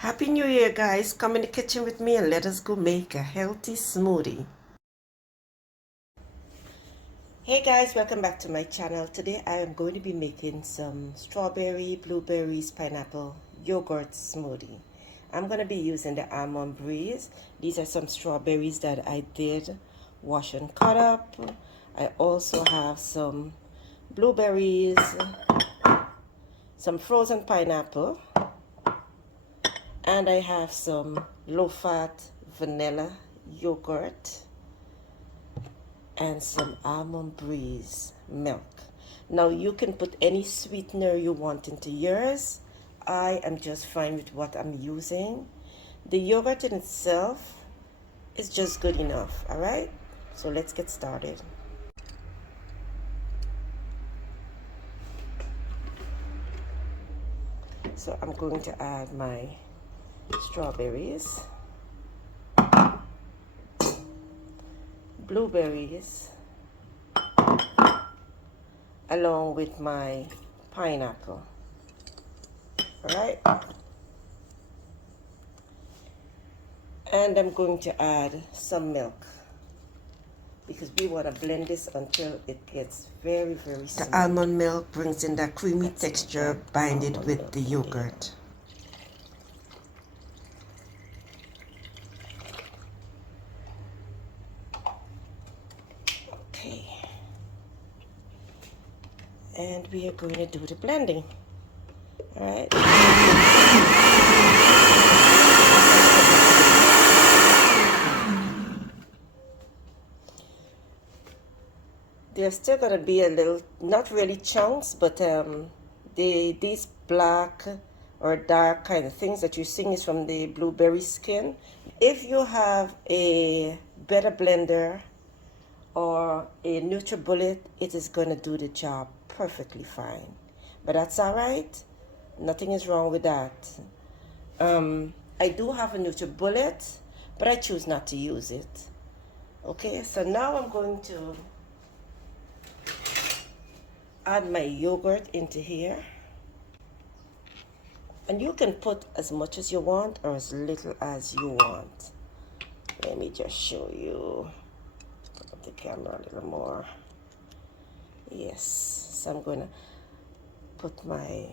Happy New Year, guys. Come in the kitchen with me and let us go make a healthy smoothie. Hey guys, welcome back to my channel. Today I am going to be making some strawberry, blueberries, pineapple yogurt smoothie. I'm going to be using the almond breeze. These are some strawberries that I did wash and cut up. I also have some blueberries, some frozen pineapple, and I have some low-fat vanilla yogurt and some almond breeze milk. Now you can put any sweetener you want into yours. I am just fine with what I'm using. The yogurt in itself is just good enough, all right? So let's get started. So I'm going to add my strawberries, blueberries, along with my pineapple. All right, and I'm going to add some milk because we want to blend this until it gets very smooth. The almond milk brings in that creamy texture, bind it with the yogurt. Okay, and we are going to do the blending. All right. There's still going to be a little, not really chunks, but these black or dark kind of things that you're seeing is from the blueberry skin. If you have a better blender or a NutriBullet, it is going to do the job perfectly fine. But that's all right. Nothing is wrong with that. I do have a NutriBullet, but I choose not to use it. Okay, so now I'm going to add my yogurt into here. And you can put as much as you want or as little as you want. Let me just show you. Put up the camera a little more. Yes, so I'm going to put my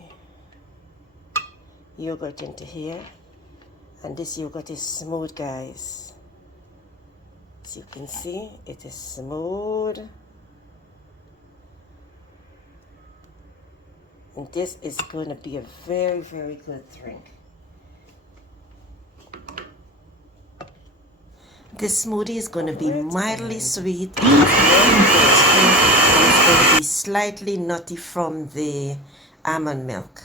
yogurt into here, and this yogurt is smooth, guys. As you can see, it is smooth, and this is going to be a very good drink. This smoothie is going to be mildly sweet, and it's going to be slightly nutty from the almond milk.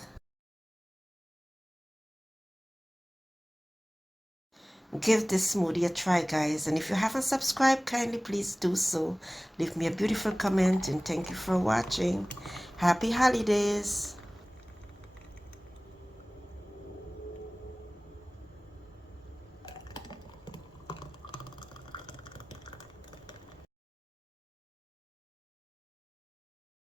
Give this smoothie a try, guys, and if you haven't subscribed, kindly please do so. Leave me a beautiful comment, and thank you for watching. Happy holidays.